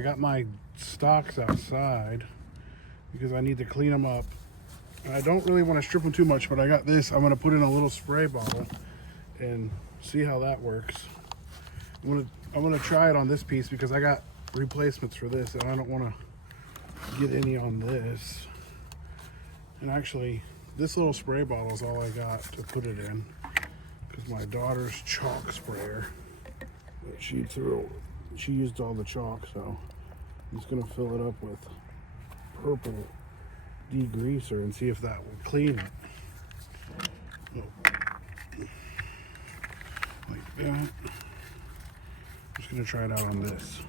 I got my stalks outside because I need to clean them up. And I don't really want to strip them too much, but I got this. I'm going to put in a little spray bottle and see how that works. I'm gonna try it on this piece because I got replacements for this and I don't want to get any on this. And actually, this little spray bottle is all I got to put it in because my daughter's chalk sprayer that she used all the chalk, so I'm just gonna fill it up with purple degreaser and see if that will clean it. Like that. I'm just gonna try it out on this.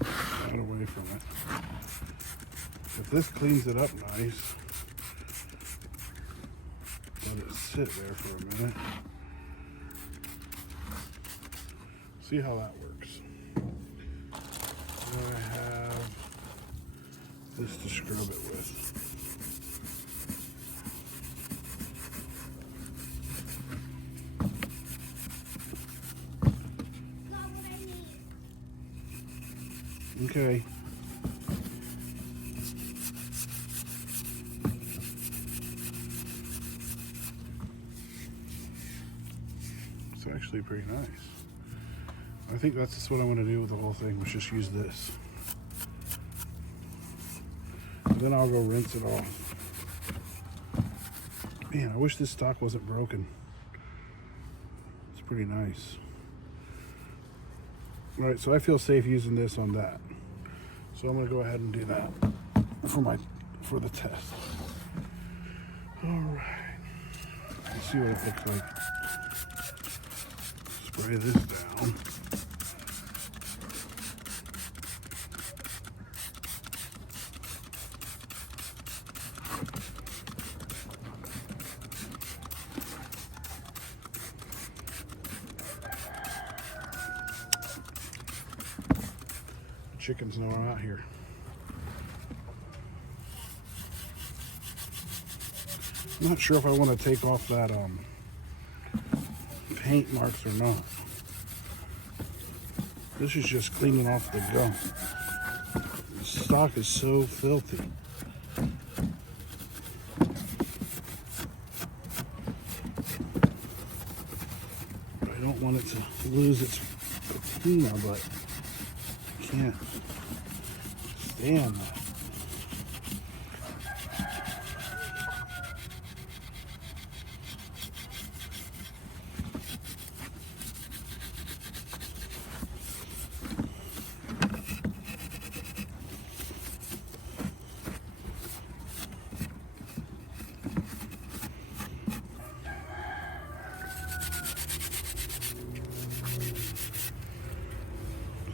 Get away from it. If this cleans it up nice, let it sit there for a minute. See how that works. Then I have this to scrub it with. Okay. It's actually pretty nice. I think that's just what I'm going to do with the whole thing, was just use this. And then I'll go rinse it off. Man, I wish this stock wasn't broken. It's pretty nice. All right, so I feel safe using this on that. So I'm going to go ahead and do that for the test. All right. Let's see what it looks like. Spray this down. Chickens know I'm out here. I'm not sure if I want to take off that paint marks or not. This is just cleaning off the gum. The stock is so filthy. I don't want it to lose its patina, but I can't stand that.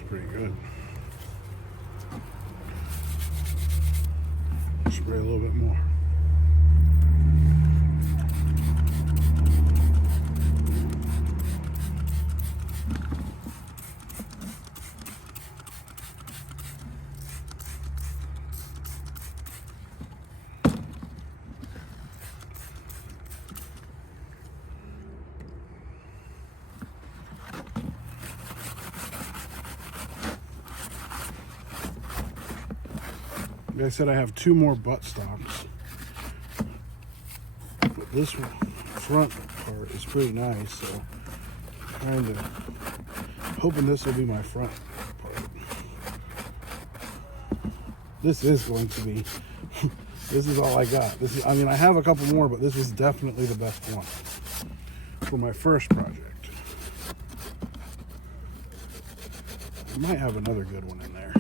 Pretty good. Spray a little bit more. Like I said, I have 2 more butt stocks, but this front part is pretty nice, so kind of hoping this will be my front part. This is going to be, this is all I got. This is, I mean, I have a couple more, but this is definitely the best one for my first project. I might have another good one in there.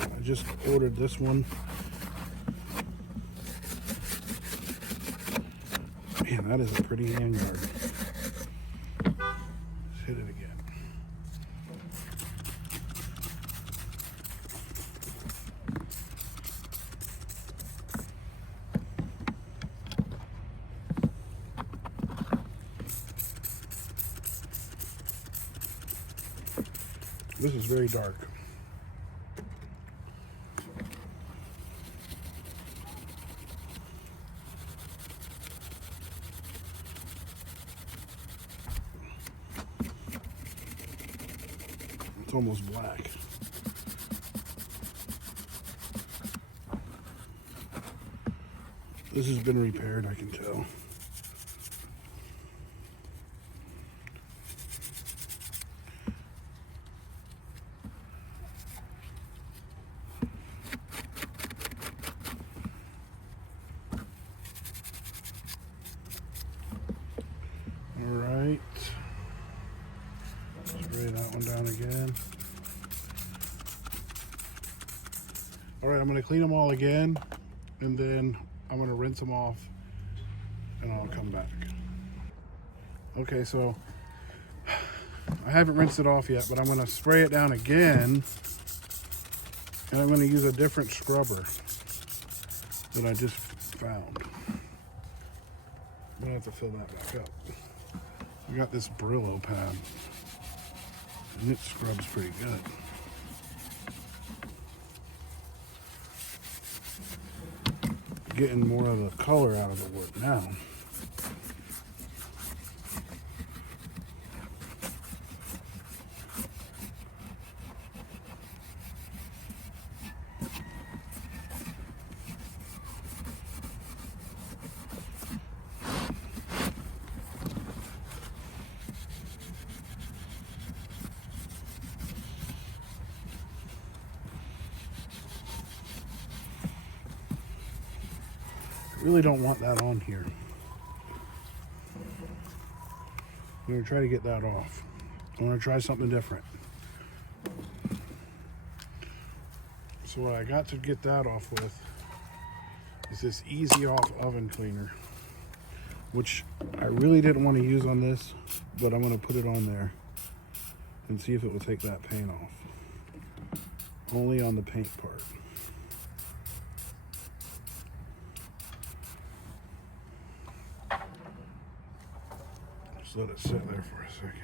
I just ordered this one. Man, that is a pretty handguard. Let's hit it again. This is very dark. It's almost black. This has been repaired, I can tell. All right. Spray that one down again. All right, I'm gonna clean them all again, and then I'm gonna rinse them off, and I'll come back. Okay, so I haven't rinsed it off yet, but I'm gonna spray it down again, and I'm gonna use a different scrubber that I just found. I'm gonna have to fill that back up. I got this Brillo pad, and it scrubs pretty good. Getting more of the color out of the wood now. Really don't want that on here. I'm gonna try to get that off. I'm gonna try something different. So what I got to get that off with is this Easy Off oven cleaner, which I really didn't want to use on this, but I'm gonna put it on there and see if it will take that paint off. Only on the paint part. Just let it sit there for a second.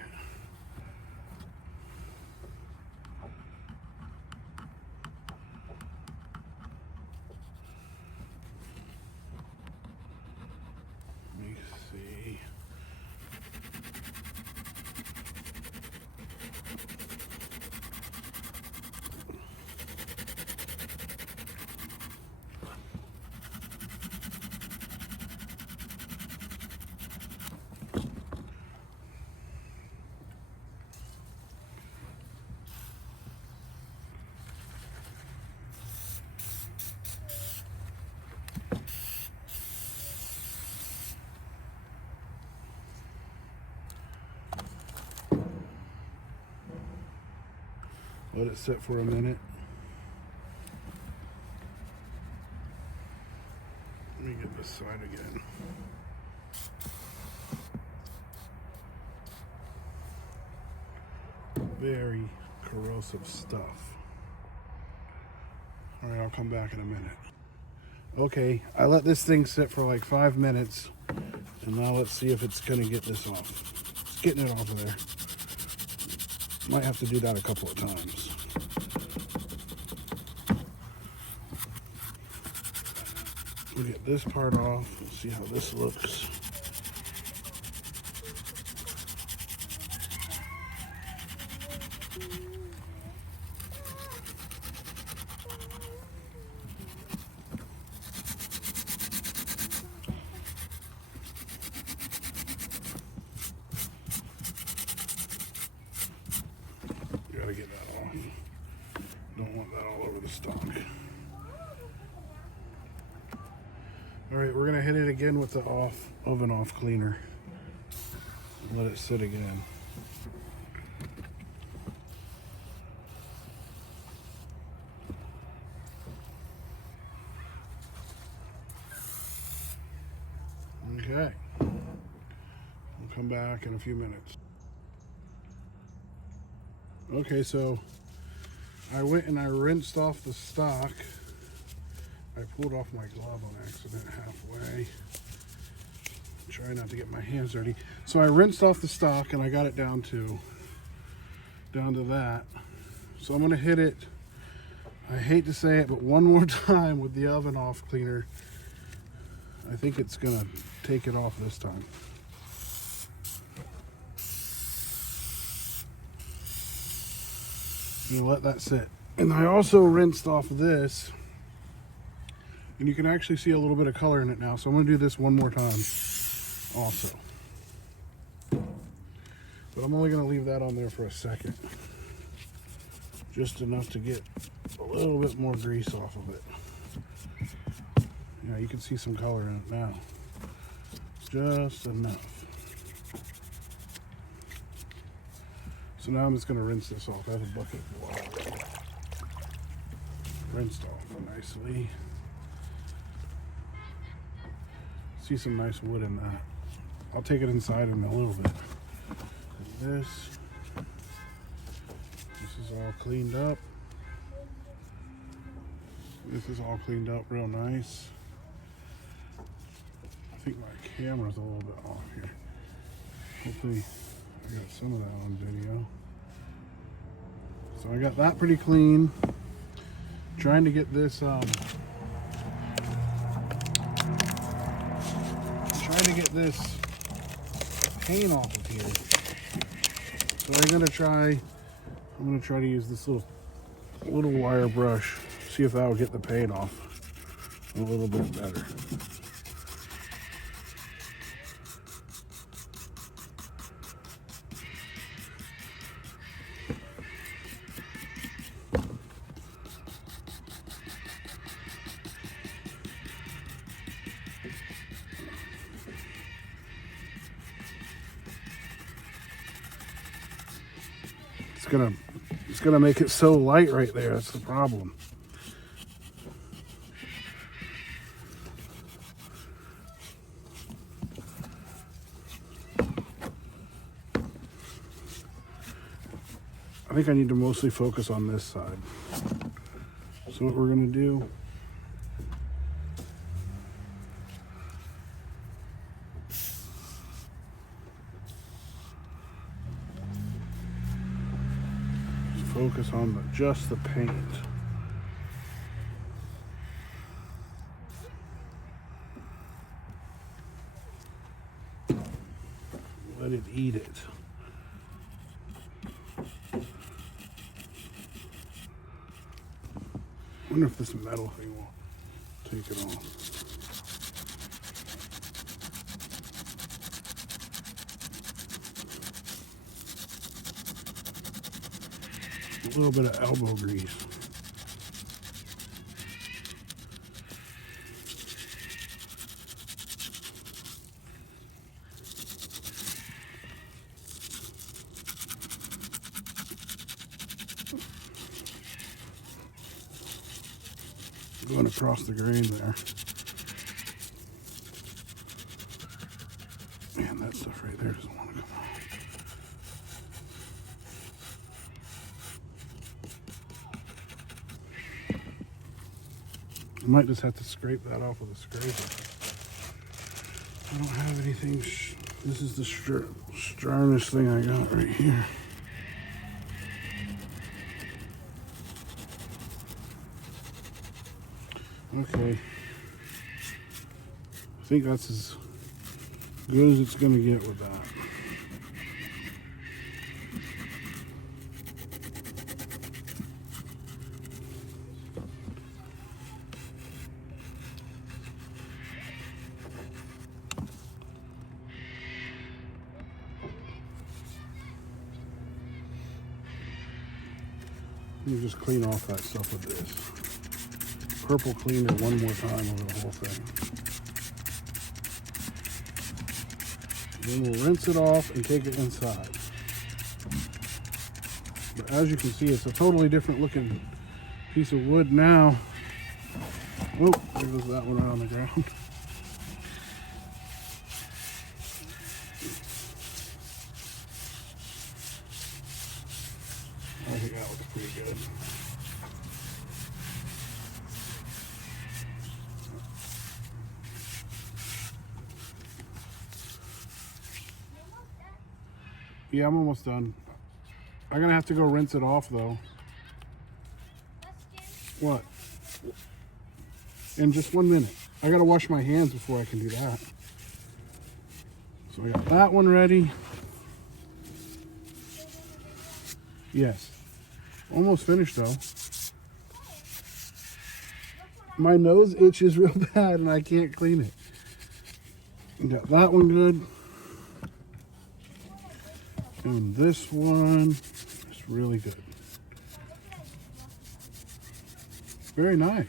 Let me see. Let it sit for a minute. Let me get this side again. Very corrosive stuff. All right, I'll come back in a minute. Okay, I let this thing sit for like 5 minutes, and now let's see if it's gonna get this off. It's getting it off of there. Might have to do that a couple of times. We'll get this part off and see how this looks. Gotta get that off. Don't want that all over the stock. All right, we're gonna hit it again with the oven off cleaner. Let it sit again. Okay. We'll come back in a few minutes. Okay, so I went and I rinsed off the stock. I pulled off my glove on accident halfway. Try not to get my hands dirty. So I rinsed off the stock and I got it down to that. So I'm gonna hit it, I hate to say it, but one more time with the oven off cleaner. I think it's gonna take it off this time. You let that sit. And I also rinsed off this, and you can actually see a little bit of color in it now. So I'm gonna do this one more time also. But I'm only gonna leave that on there for a second. Just enough to get a little bit more grease off of it. Yeah, you can see some color in it now. Just enough. So now I'm just gonna rinse this off. I have a bucket of water rinsed off nicely. See some nice wood in that. I'll take it inside in a little bit. This is all cleaned up. This is all cleaned up real nice. I think my camera's a little bit off here. Hopefully I got some of that on video. So I got that pretty clean. Trying to get this paint off of here. So I'm gonna try to use this little wire brush, see if that will get the paint off a little bit better. It's gonna make it so light right there. That's the problem. I think I need to mostly focus on this side. So what we're gonna do, focus on just the paint. Let it eat it. I wonder if this metal thing will take it off. A little bit of elbow grease. Going across the grain there. Man, that stuff right there doesn't want to come out. I might just have to scrape that off with a scraper. I don't have anything. This is the strongest thing I got right here. Okay. I think that's as good as it's going to get with that. You just clean off that stuff with this. Purple cleaner one more time over the whole thing. Then we'll rinse it off and take it inside. But as you can see, it's a totally different looking piece of wood now. Oh, there goes that one right on the ground. I think that looks pretty good. Yeah, I'm almost done. I'm gonna have to go rinse it off though. What? In just 1 minute. I gotta wash my hands before I can do that. So I got that one ready. Yes. Almost finished though. My nose itches real bad and I can't clean it. Got that one good. And this one is really good. Very nice.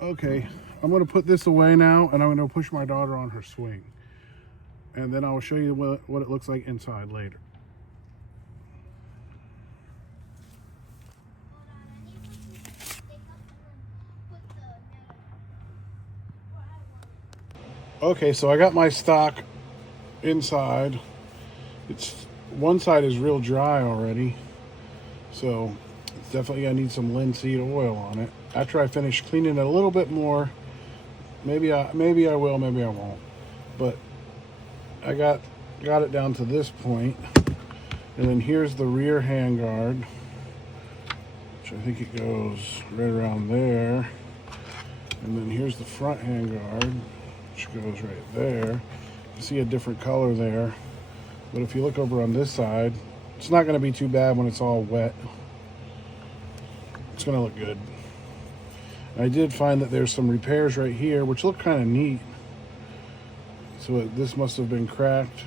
Okay, I'm gonna put this away now and I'm gonna push my daughter on her swing. And then I will show you what it looks like inside later. Okay, so I got my stock inside. It's one side is real dry already, so it's definitely gonna need some linseed oil on it. After I finish cleaning it a little bit more, maybe I will, maybe I won't. But I got it down to this point, and then here's the rear handguard, which I think it goes right around there, and then here's the front handguard, which goes right there. You see a different color there, but if you look over on this side, it's not going to be too bad when it's all wet. It's going to look good. I did find that there's some repairs right here which look kind of neat. So this must have been cracked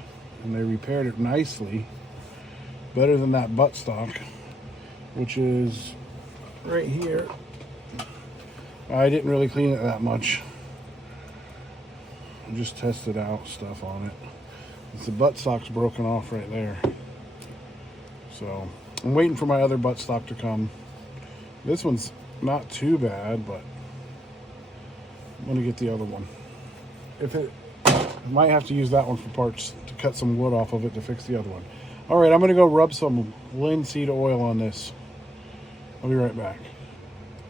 and they repaired it nicely, better than that buttstock, which is right here. I didn't really clean it that much. I just tested out stuff on it. The buttstock's broken off right there. So I'm waiting for my other buttstock to come. This one's not too bad, but I'm gonna get the other one. I might have to use that one for parts to cut some wood off of it to fix the other one. All right, I'm gonna go rub some linseed oil on this. I'll be right back.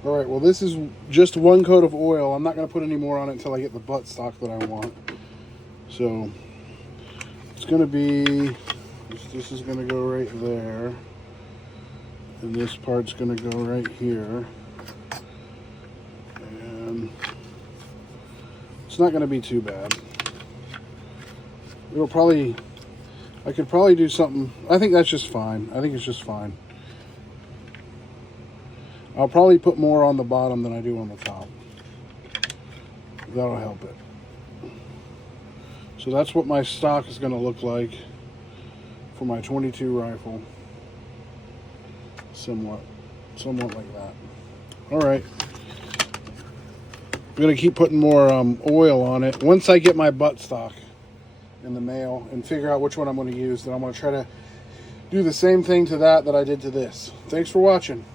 All right, well, this is just one coat of oil. I'm not gonna put any more on it until I get the buttstock that I want. So it's gonna be, this is gonna go right there. And this part's gonna go right here. And it's not gonna be too bad. It'll probably, I could probably do something. I think that's just fine. I think it's just fine. I'll probably put more on the bottom than I do on the top. That'll help it. So that's what my stock is going to look like for my 22 rifle. Somewhat like that. All right. I'm going to keep putting more oil on it. Once I get my buttstock in the mail and figure out which one I'm going to use, then I'm going to try to do the same thing to that I did to this. Thanks for watching.